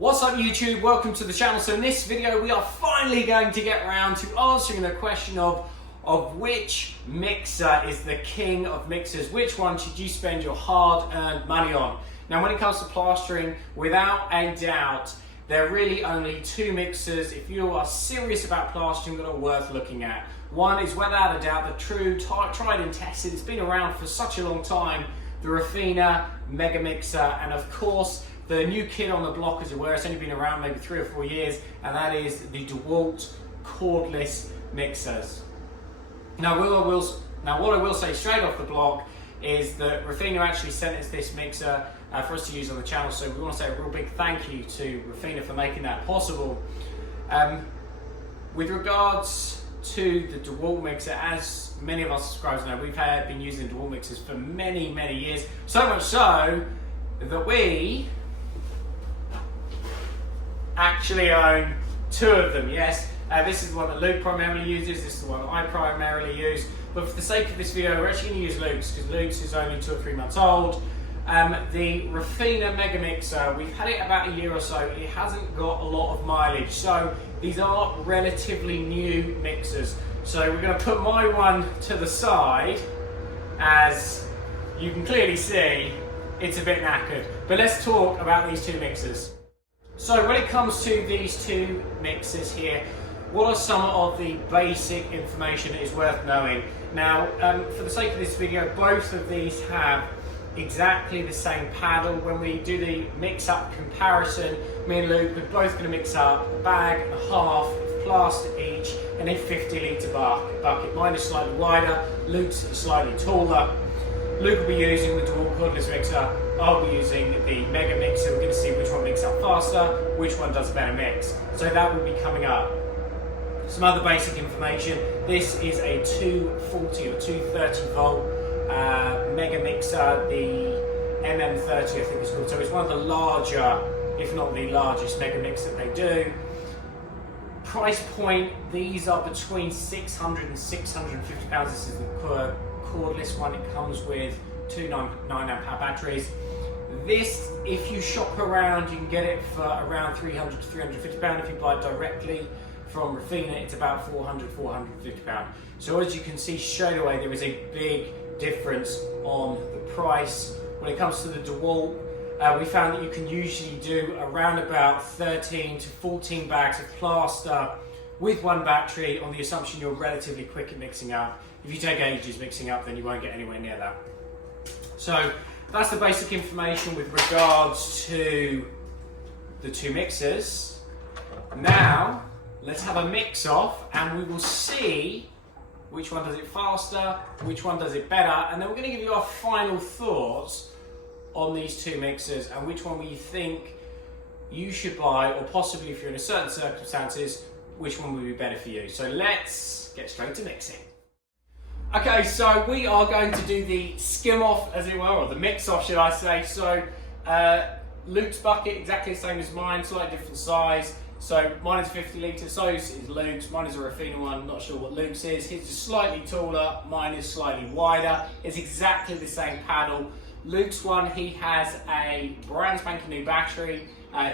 What's up YouTube, welcome to the channel. So in this video we are finally going to get around to answering the question of which mixer is the king of mixers. Which one should you spend your hard-earned money on? Now when it comes to plastering, without a doubt, there are really only two mixers if you are serious about plastering that are worth looking at. One is without a doubt the true, tried and tested, it's been around for such a long time, the Refina Megamixer, and of course the new kid on the block, as it were. It's only been around maybe 3 or 4 years, and that is the Dewalt cordless mixers. Now what I will say straight off the block is that Refina actually sent us this mixer for us to use on the channel, so we want to say a real big thank you to Refina for making that possible. With regards to the Dewalt mixer, as many of our subscribers know, we've been using Dewalt mixers for many years, so much so that we actually own 2 of them. Yes, this is the one that Luke primarily uses, this is the one that I primarily use, but for the sake of this video we're actually going to use Luke's because Luke's is only 2 or 3 months old. The Refina Megamixer, we've had it about a year or so. It hasn't got a lot of mileage, so these are relatively new mixers. So we're going to put my one to the side. As you can clearly see, it's a bit knackered, but let's talk about these 2 mixers. So when it comes to these 2 mixers here, what are some of the basic information that is worth knowing? Now, for the sake of this video, both of these have exactly the same paddle. When we do the mix-up comparison, me and Luke, we're both going to mix up a bag and a half of plaster each in a 50-litre bucket. Mine is slightly wider, Luke's slightly taller. Luke will be using the Dewalt cordless mixer, I'll be using the Megamixer. We're going to see which one mixes up faster, which one does a better mix. So that will be coming up. Some other basic information: this is a 240 or 230 volt Megamixer, the MM30 I think it's called. So it's one of the larger, if not the largest Megamix that they do. Price point, these are between 600 and 650 pounds. This is the cordless one. It comes with 2 9 amp hour batteries. This, if you shop around, you can get it for around 300 to 350 pounds. If you buy it directly from Refina, it's about 400, 450 pounds. So as you can see straight away, there is a big difference on the price. When it comes to the Dewalt, we found that you can usually do around about 13 to 14 bags of plaster with 1 battery, on the assumption you're relatively quick at mixing up. If you take ages mixing up, then you won't get anywhere near that. So that's the basic information with regards to the 2 mixers. Now let's have a mix off and we will see which one does it faster, which one does it better, and then we're going to give you our final thoughts on these 2 mixers and which one we think you should buy, or possibly if you're in a certain circumstances, which one would be better for you. So let's get straight to mixing. Okay, so we are going to do the skim off, as it were, or the mix off should I say. So Luke's bucket, exactly the same as mine, slightly different size. So mine is 50 litres, so is Luke's. Mine is a Refina one, not sure what Luke's is. His is slightly taller, mine is slightly wider. It's exactly the same paddle. Luke's one, he has a brand spanking new battery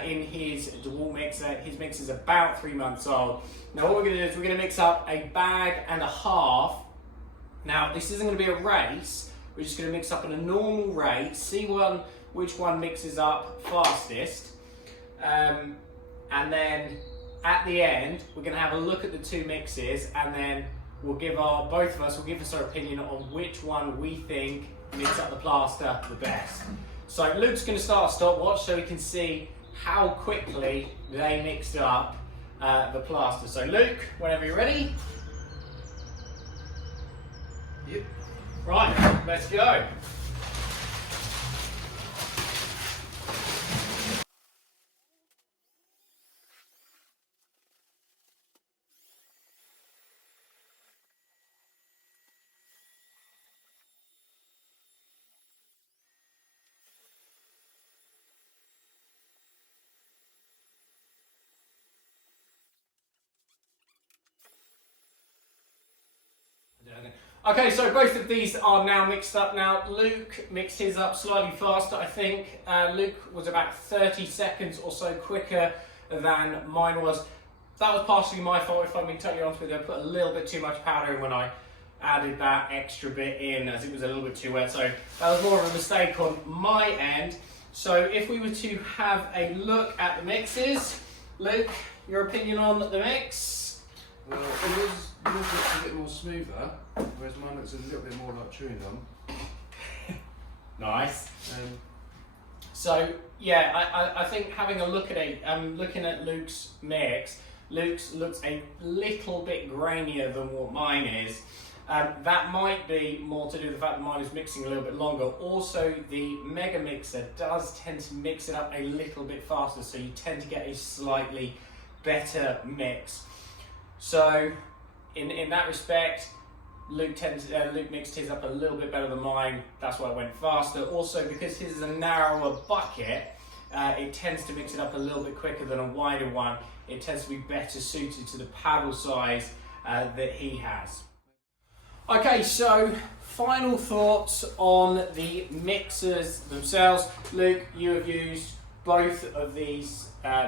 in his Dewalt mixer. His mixer is about 3 months old. Now what we're going to do is we're going to mix up a bag and a half. Now this isn't going to be a race, we're just going to mix up at a normal rate, see which one mixes up fastest. And then at the end, we're going to have a look at the 2 mixes, and then we'll give both of us will give us our opinion on which one we think mixes up the plaster the best. So Luke's going to start a stopwatch so we can see how quickly they mixed up the plaster. So Luke, whenever you're ready. Yep. Right, let's go. Okay, so both of these are now mixed up now. Luke mixed his up slightly faster, I think. Luke was about 30 seconds or so quicker than mine was. That was partially my fault, if I'm being totally honest with you. I put a little bit too much powder in when I added that extra bit in, as it was a little bit too wet. So that was more of a mistake on my end. So if we were to have a look at the mixes, Luke, your opinion on the mix? Well, yours looks a bit more smoother, whereas mine looks a little bit more like chewing gum. Nice. So yeah, I think having a look at it, looking at Luke's mix, Luke's looks a little bit grainier than what mine is. That might be more to do with the fact that mine is mixing a little bit longer. Also, the Megamixer does tend to mix it up a little bit faster, so you tend to get a slightly better mix. So in that respect, Luke mixed his up a little bit better than mine. That's why it went faster. Also, because his is a narrower bucket, it tends to mix it up a little bit quicker than a wider one. It tends to be better suited to the paddle size that he has. Okay, so final thoughts on the mixers themselves. Luke, you have used both of these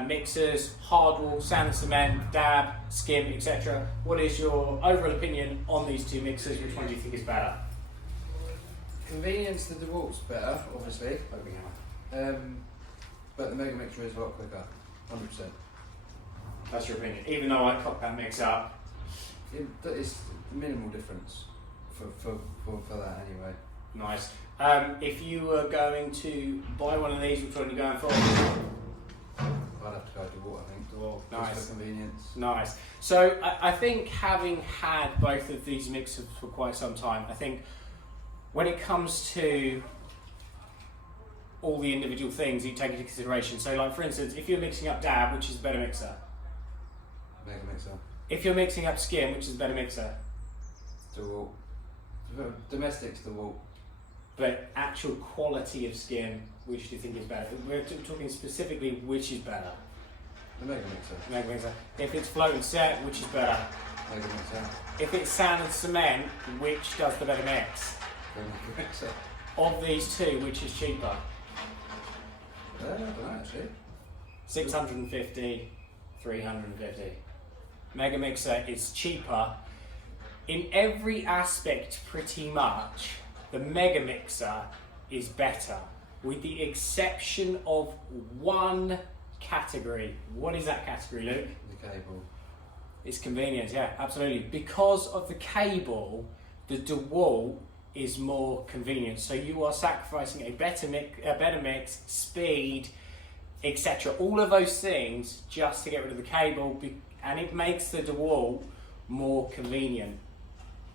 mixers, hardwall, sand and cement, dab, skim, etc. What is your overall opinion on these two mixers? Which one do you think is better? Convenience, the Dewalt's better, obviously. But the Megamixer is a lot quicker, 100%. That's your opinion, even though I cocked that mix up. It's minimal difference for that anyway. Nice. If you were going to buy one of these, which one are you going for? I'd have to go Dewalt, I think. Dewalt, nice. Just for convenience. Nice. So I think having had both of these mixers for quite some time, I think when it comes to all the individual things you take into consideration, so like for instance, if you're mixing up dab, which is a better mixer? Megamixer. If you're mixing up skim, which is a better mixer? Dewalt. Domestic's Dewalt. But actual quality of skin, which do you think is better? We're talking specifically which is better. The Megamixer. Megamixer. If it's float and set, which is better? Megamixer. If it's sand and cement, which does the better mix? The Megamixer. Of these two, which is cheaper? I don't know actually. 650, 350. Megamixer is cheaper in every aspect pretty much. The Megamixer is better, with the exception of one category. What is that category, Luke? The cable. It's convenience, yeah, absolutely. Because of the cable, the Dewalt is more convenient. So you are sacrificing a better mix, speed, etc. All of those things just to get rid of the cable, and it makes the Dewalt more convenient.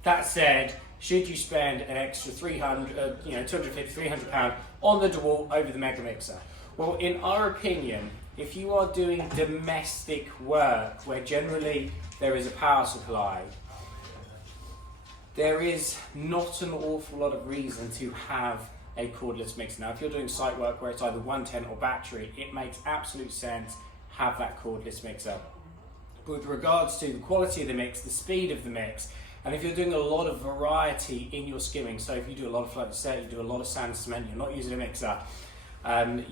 That said, should you spend an extra 250, 300 pounds on the Dewalt over the Megamixer? Well, in our opinion, if you are doing domestic work where generally there is a power supply, there is not an awful lot of reason to have a cordless mixer. Now, if you're doing site work where it's either 110 or battery, it makes absolute sense have that cordless mixer. But with regards to the quality of the mix, the speed of the mix, and if you're doing a lot of variety in your skimming, so if you do a lot of float and set, you do a lot of sand and cement, you're not using a mixer,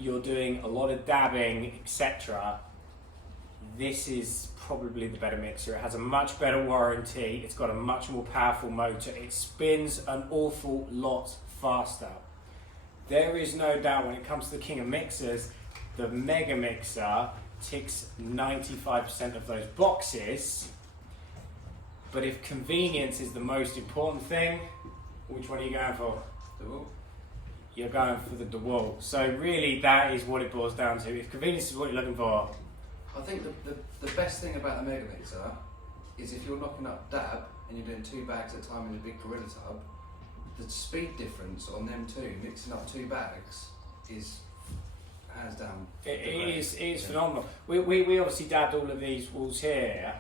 you're doing a lot of dabbing, etc., this is probably the better mixer. It has a much better warranty, it's got a much more powerful motor, it spins an awful lot faster. There is no doubt when it comes to the king of mixers, the Megamixer ticks 95% of those boxes. But if convenience is the most important thing, which one are you going for? Dewalt. You're going for the Dewalt. So really that is what it boils down to. If convenience is what you're looking for. I think the best thing about the Megamixer is if you're knocking up dab and you're doing 2 bags at a time in a big Gorilla Tub, the speed difference on them two, mixing up 2 bags, is hands down. It is phenomenal. We obviously dabbed all of these walls here.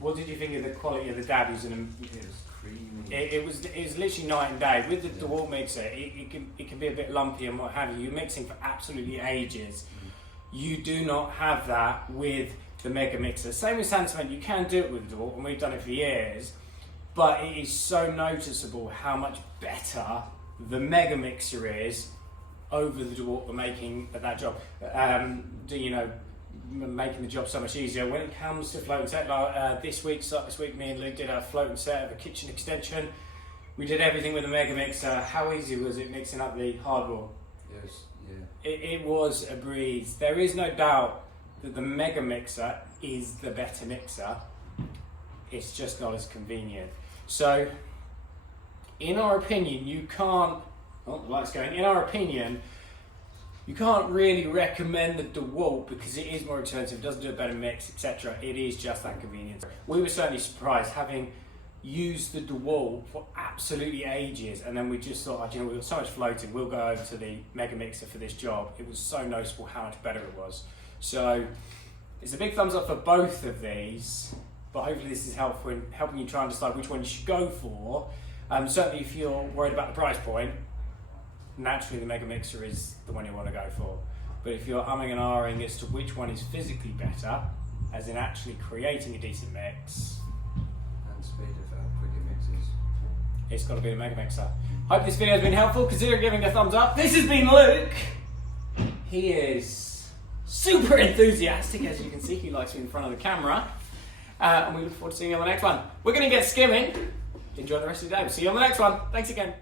What did you think of the quality of the dab using them? It was creamy. It was literally night and day. With the Dewalt mixer, it can be a bit lumpy and what have you. You're mixing for absolutely ages. You do not have that with the Megamixer. Same with sand cement, you can do it with Dewalt, and we've done it for years. but it is so noticeable how much better the Megamixer is over the Dewalt for making that job. You know, making the job so much easier. When it comes to float and set, like this week me and Luke did a float and set of a kitchen extension. We did everything with the Megamixer. How easy was it mixing up the hardware? Yes, yeah. It was a breeze. There is no doubt that the Megamixer is the better mixer. It's just not as convenient. So, in our opinion, you can't. Oh, the light's going. In our opinion, you can't really recommend the Dewalt because it is more expensive, doesn't do a better mix, etc. It is just that convenience. We were certainly surprised having used the Dewalt for absolutely ages, and then we just thought, you know, we've got so much floating, we'll go over to the Megamixer for this job. It was so noticeable how much better it was. So it's a big thumbs up for both of these, but hopefully this is helpful in helping you try and decide which one you should go for. Certainly if you're worried about the price point, naturally the Megamixer is the one you want to go for. But if you're umming and ahhing as to which one is physically better, as in actually creating a decent mix, and speed of quicker mixes, it's got to be the Megamixer. Hope this video has been helpful. Consider giving it a thumbs up. This has been Luke. He is super enthusiastic, as you can see. He likes to be in front of the camera. And we look forward to seeing you on the next one. We're going to get skimming. Enjoy the rest of the day. We'll see you on the next one. Thanks again.